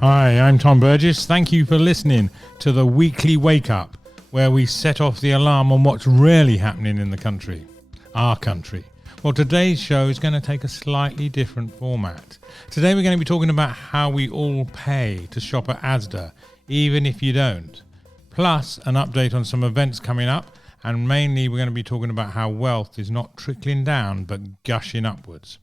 Hi, I'm Tom Burgess. Thank you for listening to the Weekly Wake Up, where we set off the alarm on what's really happening in the country, our country. Well, today's show is going to take a slightly different format. Today we're going to be talking about how we all pay to shop at ASDA, even if you don't. Plus, an update on some events coming up, and mainly we're going to be talking about how wealth is not trickling down, but gushing upwards.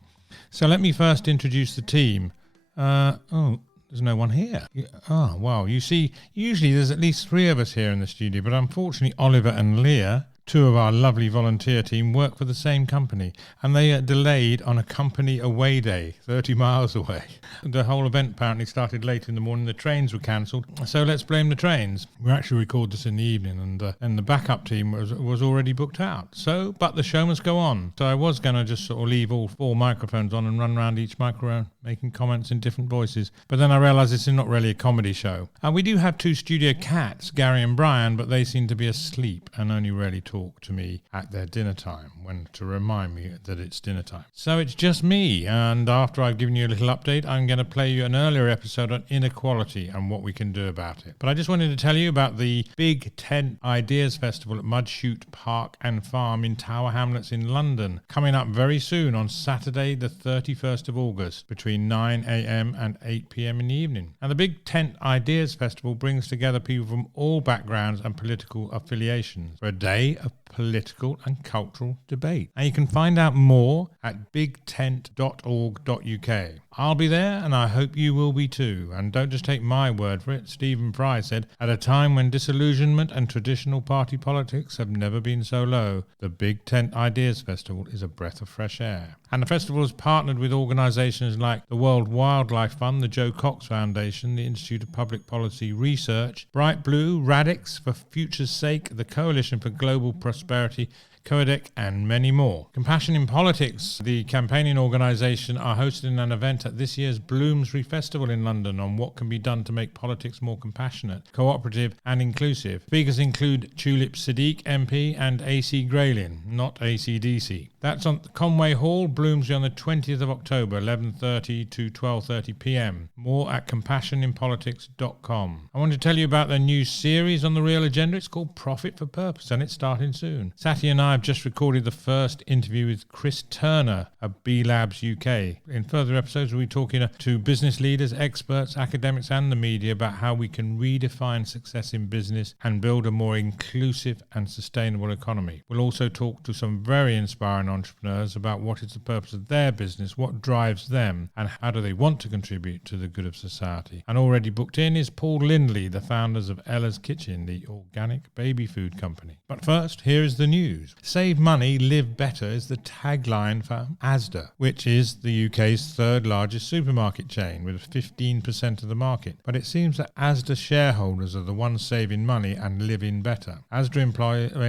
So let me first introduce the team. There's no one here. Oh, wow. You see, usually there's at least three of us here in the studio, but unfortunately Oliver and Leah, two of our lovely volunteer team, work for the same company, and they are delayed on a company away day 30 miles away. The whole event apparently started late in the morning. The trains were cancelled, so let's blame the trains. We actually record this in the evening, and the backup team was already booked out. But the show must go on. So I was going to just sort of leave all four microphones on and run around each microphone making comments in different voices. But then I realised this is not really a comedy show. We do have two studio cats, Gary and Brian, but they seem to be asleep and only rarely talk to me at their dinner time to remind me that it's dinner time. So it's just me, and after I've given you a little update, I'm going to play you an earlier episode on inequality and what we can do about it. But I just wanted to tell you about the Big Tent Ideas Festival at Mudchute Park and Farm in Tower Hamlets in London, coming up very soon on Saturday the 31st of August between 9 a.m. and 8 p.m. in the evening. And the Big Tent Ideas Festival brings together people from all backgrounds and political affiliations for a day of political and cultural debate. And you can find out more at bigtent.org.uk. I'll be there, and I hope you will be too. And don't just take my word for it. Stephen Fry said, at a time when disillusionment and traditional party politics have never been so low, the Big Tent Ideas Festival is a breath of fresh air. And the festival has partnered with organisations like the World Wildlife Fund, the Joe Cox Foundation, the Institute of Public Policy Research, Bright Blue, Radix for Future's Sake, the Coalition for Global Prosperity, Codec, and many more. Compassion in Politics, the campaigning organisation, are hosting an event at this year's Bloomsbury Festival in London on what can be done to make politics more compassionate, cooperative and inclusive. Speakers include Tulip Siddiq MP and AC Grayling, not ACDC. That's on Conway Hall, Bloomsbury, on the 20th of October, 11:30 to 12:30 p.m. More at compassioninpolitics.com. I want to tell you about the new series on The Real Agenda. It's called Profit for Purpose, and it's starting soon. Saty and I have just recorded the first interview with Chris Turner of B Labs UK. In further episodes, we'll be talking to business leaders, experts, academics, and the media about how we can redefine success in business and build a more inclusive and sustainable economy. We'll also talk to some very inspiring entrepreneurs about what is the purpose of their business, what drives them, and how do they want to contribute to the good of society. And already booked in is Paul Lindley, the founders of Ella's Kitchen, the organic baby food company. But first, here is the news. Save money, live better is the tagline for ASDA, which is the UK's third largest supermarket chain with 15% of the market. But it seems that ASDA shareholders are the ones saving money and living better. ASDA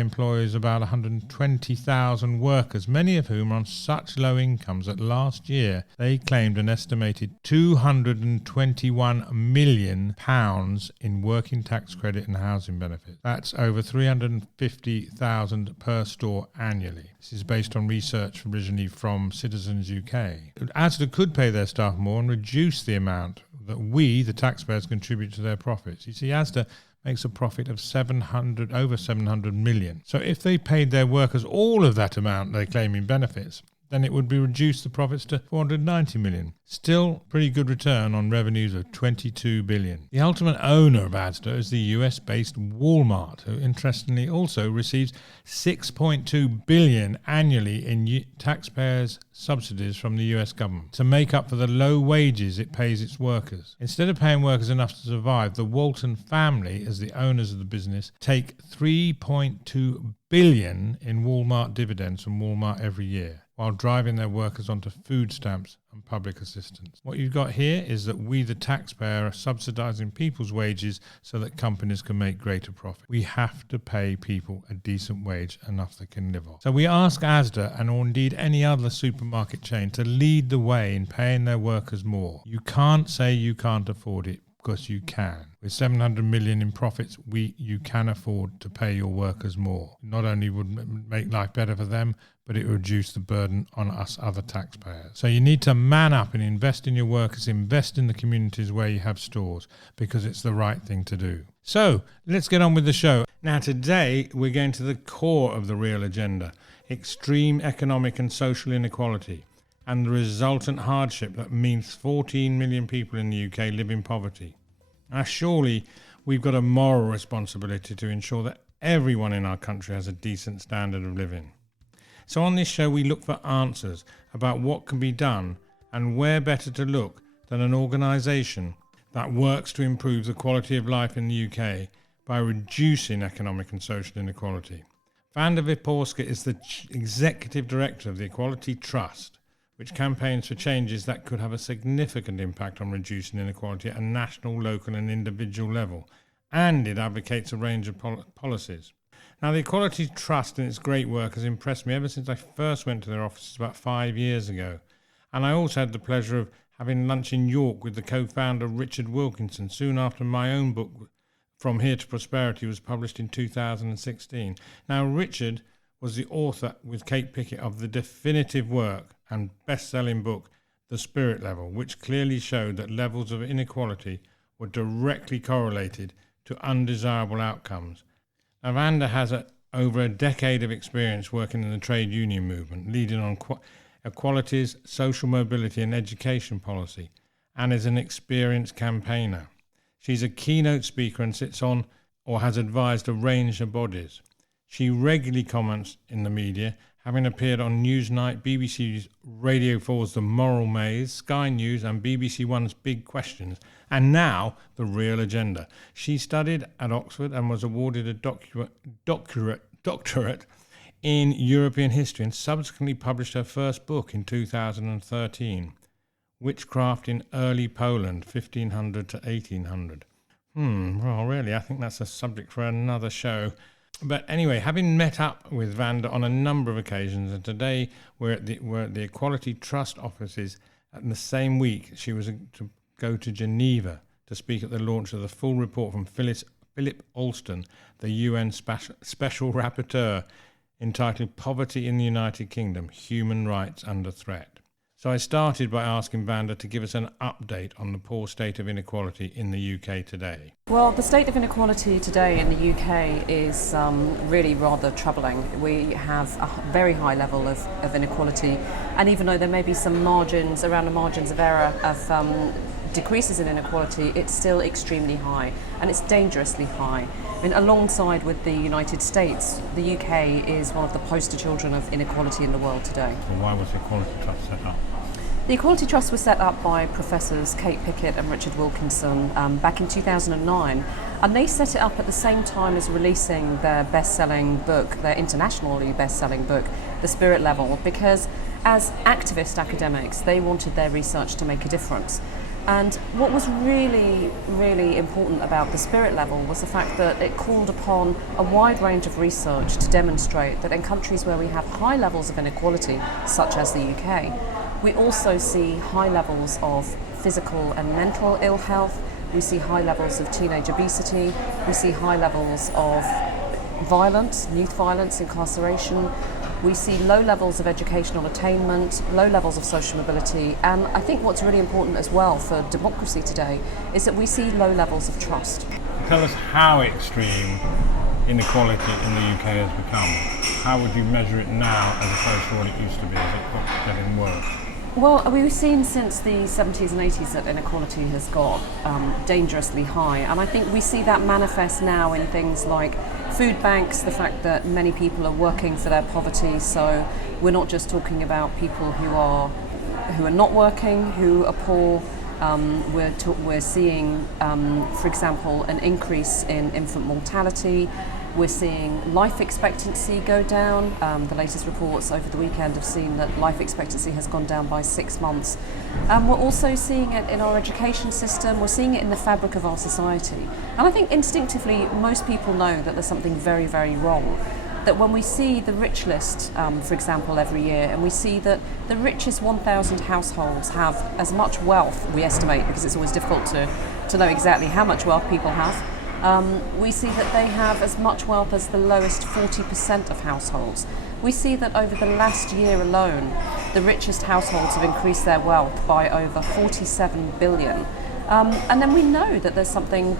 employs about 120,000 workers, many of whom are on such low incomes that last year they claimed an estimated £221 million in working tax credit and housing benefits. That's over £350,000 per store annually. This is based on research originally from Citizens UK. ASDA could pay their staff more and reduce the amount that we, the taxpayers, contribute to their profits. You see, ASDA makes a profit of over 700 million. So if they paid their workers all of that amount they claim in benefits, then it would be reduced the profits to 490 million. Still pretty good return on revenues of 22 billion. The ultimate owner of ASDA is the US-based Walmart, who interestingly also receives 6.2 billion annually in taxpayers' subsidies from the US government to make up for the low wages it pays its workers. Instead of paying workers enough to survive, the Walton family, as the owners of the business, take 3.2 billion in Walmart dividends from Walmart every year, while driving their workers onto food stamps and public assistance. What you've got here is that we, the taxpayer, are subsidising people's wages so that companies can make greater profit. We have to pay people a decent wage, enough they can live on. So we ask ASDA, and or indeed any other supermarket chain, to lead the way in paying their workers more. You can't say you can't afford it, because you can. With 700 million in profits, you can afford to pay your workers more. Not only would it make life better for them, but it will reduce the burden on us other taxpayers. So you need to man up and invest in your workers, invest in the communities where you have stores, because it's the right thing to do. So let's get on with the show. Now today we're going to the core of the real agenda: extreme economic and social inequality and the resultant hardship that means 14 million people in the UK live in poverty. Now surely we've got a moral responsibility to ensure that everyone in our country has a decent standard of living. So on this show we look for answers about what can be done, and where better to look than an organisation that works to improve the quality of life in the UK by reducing economic and social inequality. Vanda Viporska is the Executive Director of the Equality Trust, which campaigns for changes that could have a significant impact on reducing inequality at a national, local and individual level, and it advocates a range of policies. Now, the Equality Trust and its great work has impressed me ever since I first went to their offices about 5 years ago. And I also had the pleasure of having lunch in York with the co-founder Richard Wilkinson soon after my own book, From Here to Prosperity, was published in 2016. Now, Richard was the author with Kate Pickett of the definitive work and best-selling book, The Spirit Level, which clearly showed that levels of inequality were directly correlated to undesirable outcomes. Now, Vanda has over a decade of experience working in the trade union movement, leading on equalities, social mobility and education policy, and is an experienced campaigner. She's a keynote speaker and sits on or has advised a range of bodies. She regularly comments in the media, having appeared on Newsnight, BBC Radio 4's The Moral Maze, Sky News and BBC One's Big Questions, and now The Real Agenda. She studied at Oxford and was awarded a doctorate in European history, and subsequently published her first book in 2013, Witchcraft in Early Poland, 1500 to 1800. Well, really, I think that's a subject for another show. But anyway, having met up with Vanda on a number of occasions, and today we're at the Equality Trust offices, and the same week she was to go to Geneva to speak at the launch of the full report from Philip Alston, the UN Special Rapporteur, entitled Poverty in the United Kingdom, Human Rights Under Threat. So I started by asking Vanda to give us an update on the poor state of inequality in the UK today. Well, the state of inequality today in the UK is really rather troubling. We have a very high level of inequality, and even though there may be some margins, around the margins of error of decreases in inequality, it's still extremely high, and it's dangerously high. I mean, alongside with the United States, the UK is one of the poster children of inequality in the world today. Well, why was the Equality Trust set up? The Equality Trust was set up by Professors Kate Pickett and Richard Wilkinson back in 2009, and they set it up at the same time as releasing their best-selling book, their internationally best-selling book, The Spirit Level, because as activist academics, they wanted their research to make a difference. And what was really, really important about The Spirit Level was the fact that it called upon a wide range of research to demonstrate that in countries where we have high levels of inequality, such as the UK, we also see high levels of physical and mental ill health, we see high levels of teenage obesity, we see high levels of violence, youth violence, incarceration, we see low levels of educational attainment, low levels of social mobility, and I think what's really important as well for democracy today is that we see low levels of trust. Tell us how extreme inequality in the UK has become. How would you measure it now as opposed to what it used to be? Is it getting worse? Well, we've seen since the 70s and 80s that inequality has got dangerously high, and I think we see that manifest now in things like food banks, the fact that many people are working for their poverty, so we're not just talking about people who are not working, who are poor. We're seeing, for example, an increase in infant mortality. We're seeing life expectancy go down. The latest reports over the weekend have seen that life expectancy has gone down by 6 months. We're also seeing it in our education system. We're seeing it in the fabric of our society. And I think instinctively most people know that there's something very, very wrong. That when we see the rich list, for example, every year, and we see that the richest 1,000 households have as much wealth, we estimate, because it's always difficult to know exactly how much wealth people have, we see that they have as much wealth as the lowest 40% of households. we see that over the last year alone, the richest households have increased their wealth by over 47 billion. And then we know that there's something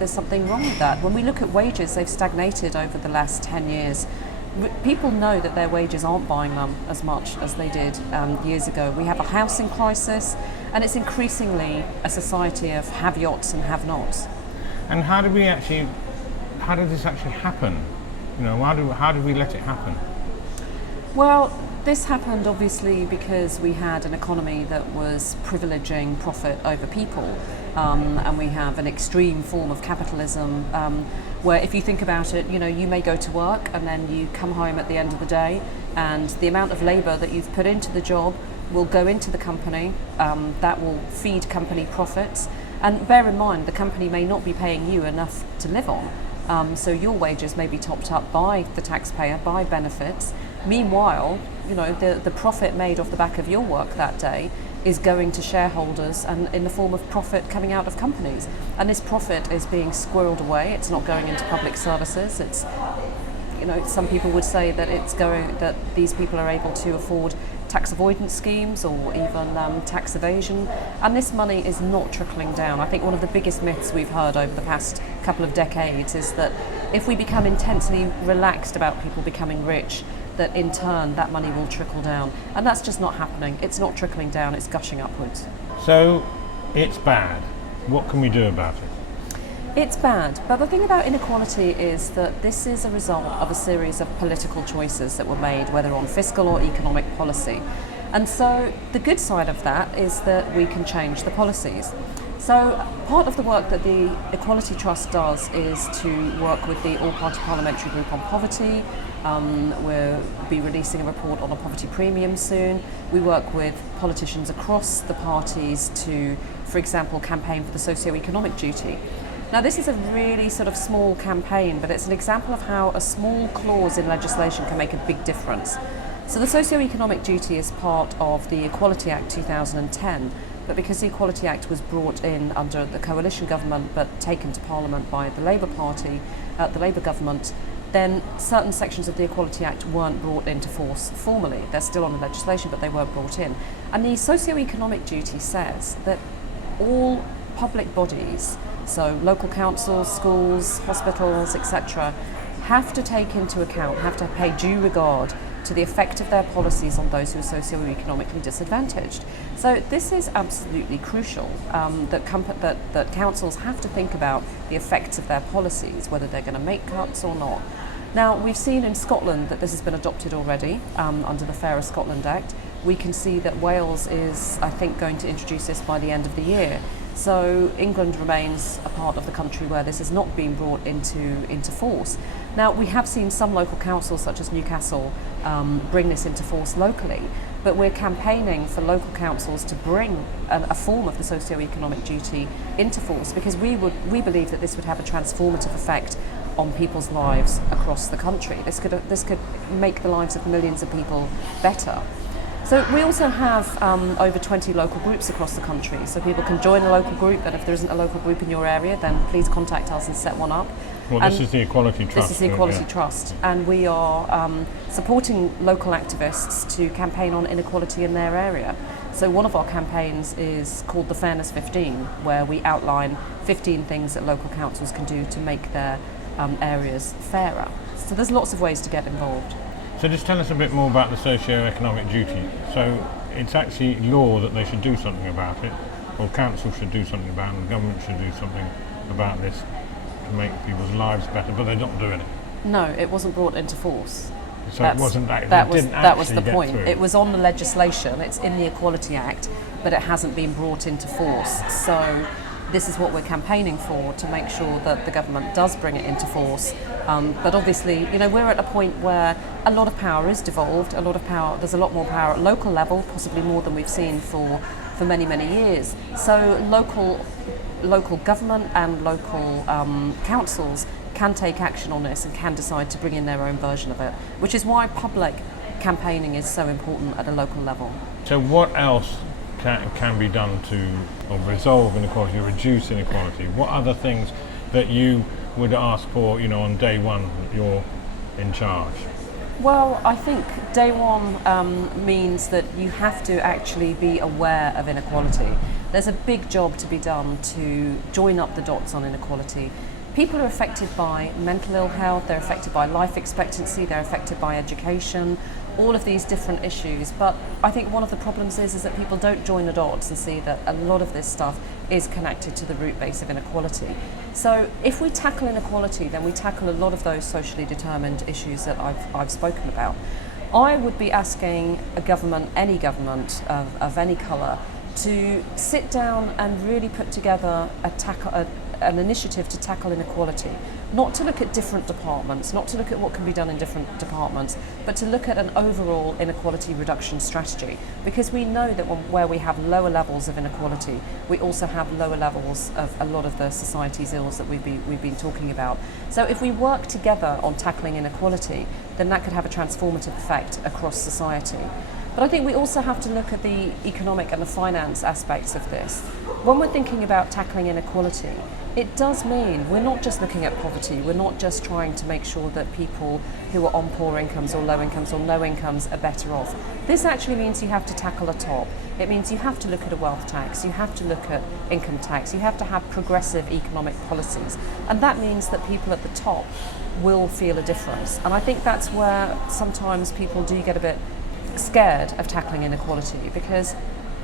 wrong with that. When we look at wages, they've stagnated over the last 10 years. People know that their wages aren't buying them as much as they did years ago. We have a housing crisis, and it's increasingly a society of have-yots and have-nots. And how did this actually happen? How did we let it happen? Well, this happened obviously because we had an economy that was privileging profit over people, and we have an extreme form of capitalism where, if you think about it, you may go to work and then you come home at the end of the day, and the amount of labour that you've put into the job will go into the company, that will feed company profits, and bear in mind the company may not be paying you enough to live on, so your wages may be topped up by the taxpayer, by benefits. Meanwhile, the profit made off the back of your work that day is going to shareholders and in the form of profit coming out of companies. And this profit is being squirreled away. It's not going into public services. It's, some people would say that that these people are able to afford tax avoidance schemes or even tax evasion. And this money is not trickling down. I think one of the biggest myths we've heard over the past couple of decades is that if we become intensely relaxed about people becoming rich, that in turn that money will trickle down. And that's just not happening. It's not trickling down, it's gushing upwards. So it's bad. What can we do about it? It's bad, but the thing about inequality is that this is a result of a series of political choices that were made, whether on fiscal or economic policy. And so the good side of that is that we can change the policies. So part of the work that the Equality Trust does is to work with the All-Party Parliamentary Group on Poverty. We'll be releasing a report on a poverty premium soon. We work with politicians across the parties to, for example, campaign for the socio-economic duty. Now, this is a really sort of small campaign, but it's an example of how a small clause in legislation can make a big difference. So the socio-economic duty is part of the Equality Act 2010, but because the Equality Act was brought in under the coalition government but taken to Parliament by the Labour Party, the Labour government, then certain sections of the Equality Act weren't brought into force formally. They're still on the legislation, but they weren't brought in. And the socio-economic duty says that all public bodies, so local councils, schools, hospitals, etc., have to take into account, have to pay due regard to the effect of their policies on those who are socio-economically disadvantaged. So this is absolutely crucial, that councils have to think about the effects of their policies, whether they're going to make cuts or not. Now, we've seen in Scotland that this has been adopted already under the Fairer Scotland Act. We can see that Wales is, I think, going to introduce this by the end of the year. So England remains a part of the country where this has not been brought into force. Now, we have seen some local councils, such as Newcastle, bring this into force locally, but we're campaigning for local councils to bring a form of the socio-economic duty into force, because we believe that this would have a transformative effect on people's lives across the country. This could make the lives of millions of people better. So we also have over 20 local groups across the country, so people can join a local group, and if there isn't a local group in your area, then please contact us and set one up. Well, this is the Equality Trust. This is the Equality Trust, and we are supporting local activists to campaign on inequality in their area. So one of our campaigns is called the Fairness 15, where we outline 15 things that local councils can do to make their areas fairer. So there's lots of ways to get involved. So just tell us a bit more about the socio-economic duty. So it's actually law that they should do something about it, or council should do something about it, and the government should do something about this to make people's lives better, but they're not doing it. No, it wasn't brought into force. So it wasn't that. That was the point. Through. It was on the legislation. It's in the Equality Act, but it hasn't been brought into force. So this is what we're campaigning for, to make sure that the government does bring it into force. But obviously, we're at a point where a lot of power is devolved. There's a lot more power at local level, possibly more than we've seen for many, many years. So local government and local councils can take action on this and can decide to bring in their own version of it, which is why public campaigning is so important at a local level. So what else can be done to resolve inequality, reduce inequality? What other things that you would ask for, on day one that you're in charge? Well, I think day one means that you have to actually be aware of inequality. There's a big job to be done to join up the dots on inequality. People are affected by mental ill health, they're affected by life expectancy, they're affected by education, all of these different issues. But I think one of the problems is that people don't join the dots and see that a lot of this stuff is connected to the root base of inequality. So if we tackle inequality, then we tackle a lot of those socially determined issues that I've spoken about. I would be asking a government, any government of any colour, to sit down and really put together an initiative to tackle inequality. Not to look at different departments, not to look at what can be done in different departments, but to look at an overall inequality reduction strategy. Because we know that where we have lower levels of inequality, we also have lower levels of a lot of the society's ills that we've been talking about. So if we work together on tackling inequality, then that could have a transformative effect across society. But I think we also have to look at the economic and the finance aspects of this. When we're thinking about tackling inequality, it does mean we're not just looking at poverty, we're not just trying to make sure that people who are on poor incomes or low incomes or no incomes are better off. This actually means you have to tackle a top. It means you have to look at a wealth tax, you have to look at income tax, you have to have progressive economic policies. And that means that people at the top will feel a difference. And I think that's where sometimes people do get a bit scared of tackling inequality, because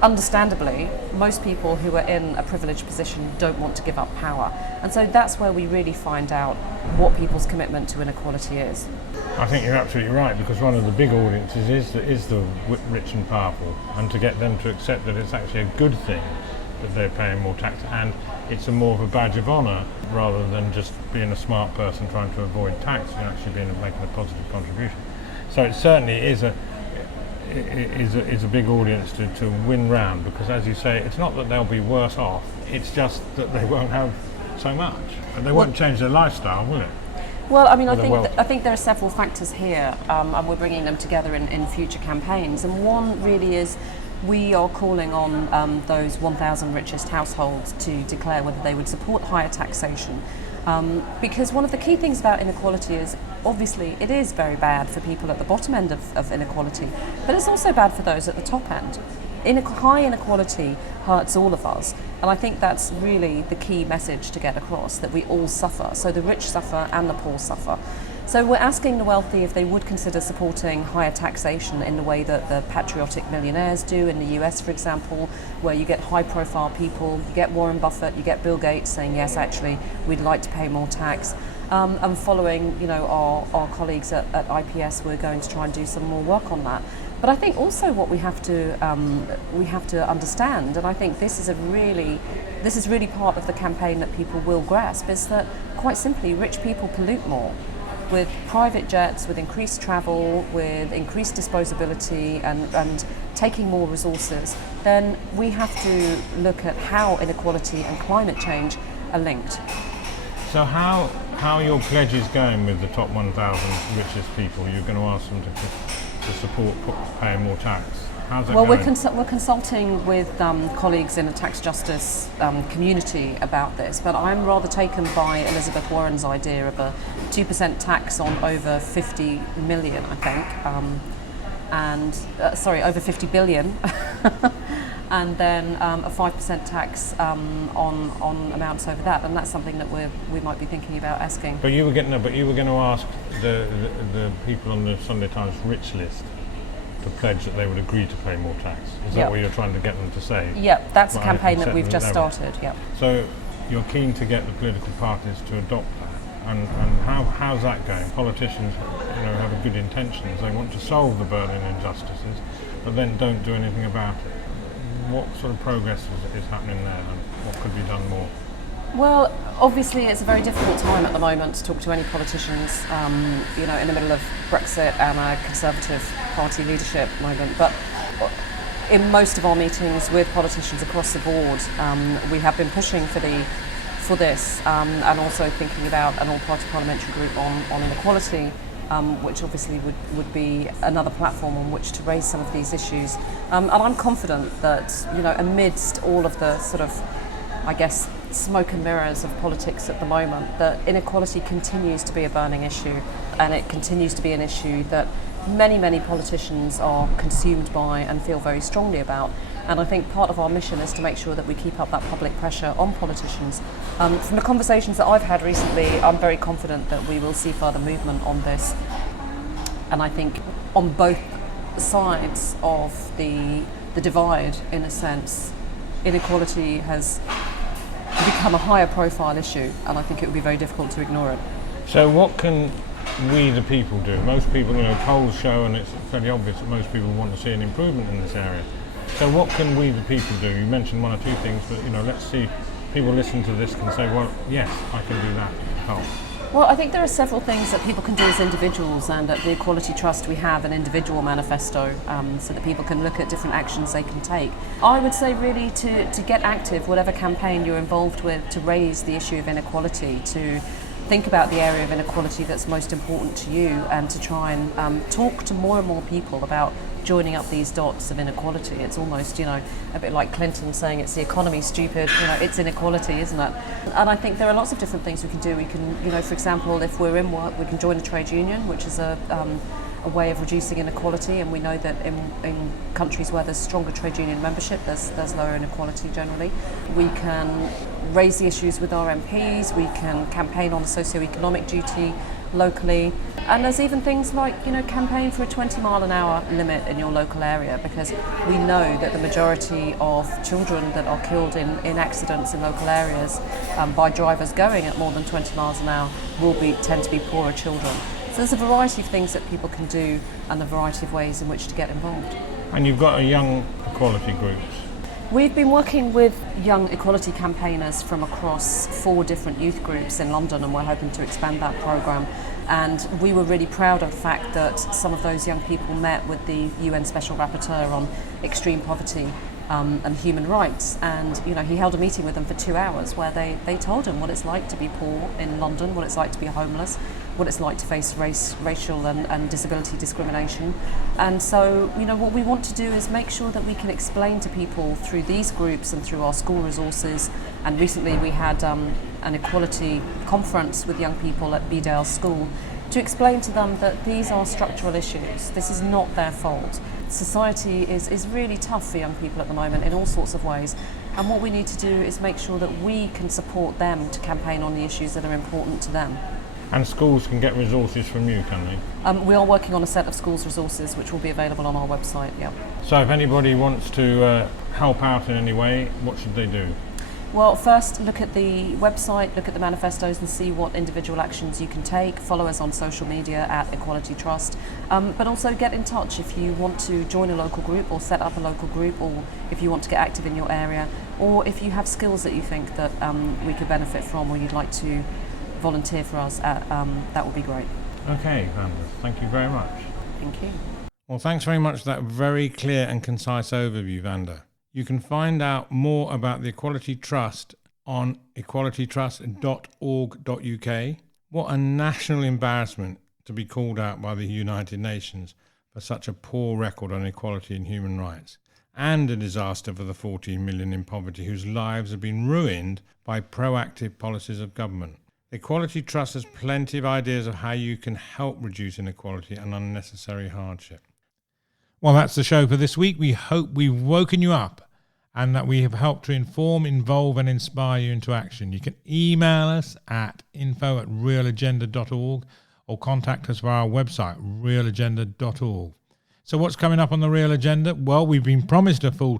understandably most people who are in a privileged position don't want to give up power, and so that's where we really find out what people's commitment to inequality is. I think you're absolutely right, because one of the big audiences is the rich and powerful, and to get them to accept that it's actually a good thing that they're paying more tax, and it's more of a badge of honour rather than just being a smart person trying to avoid tax and actually making a positive contribution. So it certainly is a big audience to win round, because as you say, it's not that they'll be worse off, it's just that they won't have so much, and they won't change their lifestyle, will it? Well, I mean, I think there are several factors here, and we're bringing them together in future campaigns. And one really is we are calling on those 1,000 richest households to declare whether they would support higher taxation. Because one of the key things about inequality is, obviously, it is very bad for people at the bottom end of inequality, but it's also bad for those at the top end. High inequality hurts all of us, and I think that's really the key message to get across, that we all suffer. So the rich suffer and the poor suffer. So we're asking the wealthy if they would consider supporting higher taxation in the way that the patriotic millionaires do in the US, for example, where you get high-profile people, you get Warren Buffett, you get Bill Gates saying, yes, actually, we'd like to pay more tax. And following, our colleagues at IPS, we're going to try and do some more work on that. But I think also what we have to understand, and I think this is really part of the campaign that people will grasp, is that quite simply, rich people pollute more. With private jets, with increased travel, with increased disposability and taking more resources, then we have to look at how inequality and climate change are linked. So how are your pledges going with the top 1,000 richest people? You're going to ask them to support paying more tax. How's that going? We're consulting with colleagues in the tax justice community about this, but I'm rather taken by Elizabeth Warren's idea of a 2% tax on over 50 million, I think, over 50 billion, and then a 5% tax on amounts over that, and that's something that we might be thinking about asking. But you were going to ask the people on the Sunday Times rich list to pledge that they would agree to pay more tax. Is that what you're trying to get them to say? Yeah, that's a campaign that we've just started. Yeah. So you're keen to get the political parties to adopt that, and how's that going? Politicians, have good intentions. They want to solve the burning injustices, but then don't do anything about it. What sort of progress is happening there, and what could be done more? Well, obviously it's a very difficult time at the moment to talk to any politicians, in the middle of Brexit and a Conservative Party leadership moment. But in most of our meetings with politicians across the board, we have been pushing for this, and also thinking about an all-party parliamentary group on inequality, which obviously would be another platform on which to raise some of these issues. And I'm confident that, amidst all of the sort of, smoke and mirrors of politics at the moment, that inequality continues to be a burning issue, and it continues to be an issue that many politicians are consumed by and feel very strongly about. And I think part of our mission is to make sure that we keep up that public pressure on politicians. From the conversations that I've had recently, I'm very confident that we will see further movement on this. And I think on both sides of the divide, in a sense, inequality has become a higher profile issue, and I think it would be very difficult to ignore it. So what can we the people do? Most people, polls show, and it's fairly obvious that most people want to see an improvement in this area. So what can we the people do? You mentioned one or two things, but let's see, people listen to this can say, well, yes, I can do that to help. Well, I think there are several things that people can do as individuals, and at the Equality Trust we have an individual manifesto so that people can look at different actions they can take. I would say really to get active, whatever campaign you're involved with, to raise the issue of inequality, to think about the area of inequality that's most important to you, and to try and talk to more and more people about joining up these dots of inequality. It's almost, a bit like Clinton saying it's the economy, stupid, it's inequality, isn't it? And I think there are lots of different things we can do. We can, for example, if we're in work, we can join a trade union, which is a way of reducing inequality, and we know that in countries where there's stronger trade union membership, there's lower inequality generally. We can raise the issues with our MPs, we can campaign on a socio-economic duty locally, and there's even things like campaign for a 20-mile-an-hour limit in your local area, because we know that the majority of children that are killed in accidents in local areas by drivers going at more than 20 miles an hour tend to be poorer children. So there's a variety of things that people can do, and a variety of ways in which to get involved. And you've got a young equality groups. We've been working with young equality campaigners from across 4 different youth groups in London, and we're hoping to expand that programme. And we were really proud of the fact that some of those young people met with the UN Special Rapporteur on extreme poverty and human rights, and he held a meeting with them for 2 hours where they told him what it's like to be poor in London, what it's like to be homeless, what it's like to face racial and disability discrimination. And so what we want to do is make sure that we can explain to people through these groups and through our school resources. And recently we had an equality conference with young people at Bedale School to explain to them that these are structural issues. This is not their fault. Society is really tough for young people at the moment in all sorts of ways, and what we need to do is make sure that we can support them to campaign on the issues that are important to them. And schools can get resources from you, can they? We are working on a set of schools resources which will be available on our website, yeah. So if anybody wants to help out in any way, what should they do? Well, first look at the website, look at the manifestos and see what individual actions you can take. Follow us on social media at Equality Trust, but also get in touch if you want to join a local group or set up a local group, or if you want to get active in your area, or if you have skills that you think that we could benefit from, or you'd like to volunteer for us, that would be great. Okay, Vanda, thank you very much. Thank you. Well, thanks very much for that very clear and concise overview, Vanda. You can find out more about the Equality Trust on equalitytrust.org.uk. What a national embarrassment to be called out by the United Nations for such a poor record on equality and human rights, and a disaster for the 14 million in poverty whose lives have been ruined by proactive policies of government. The Equality Trust has plenty of ideas of how you can help reduce inequality and unnecessary hardship. Well, that's the show for this week. We hope we've woken you up and that we have helped to inform, involve and inspire you into action. You can email us at info@realagenda.org or contact us via our website, realagenda.org. So what's coming up on the Real Agenda? Well, we've been promised a full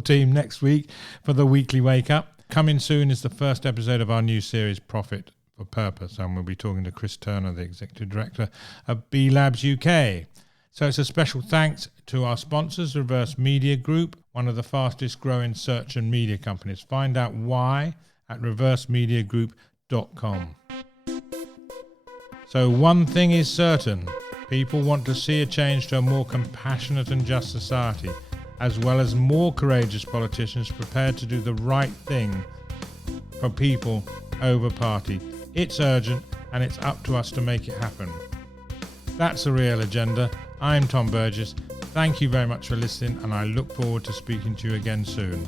team next week for the weekly Wake Up. Coming soon is the first episode of our new series, Profit for Purpose, and we'll be talking to Chris Turner, the Executive Director of B Labs UK. So it's a special thanks to our sponsors, Reverse Media Group, one of the fastest growing search and media companies. Find out why at reversemediagroup.com. So one thing is certain, people want to see a change to a more compassionate and just society, as well as more courageous politicians prepared to do the right thing for people over party. It's urgent and it's up to us to make it happen. That's the Real Agenda. I'm Tom Burgess. Thank you very much for listening, and I look forward to speaking to you again soon.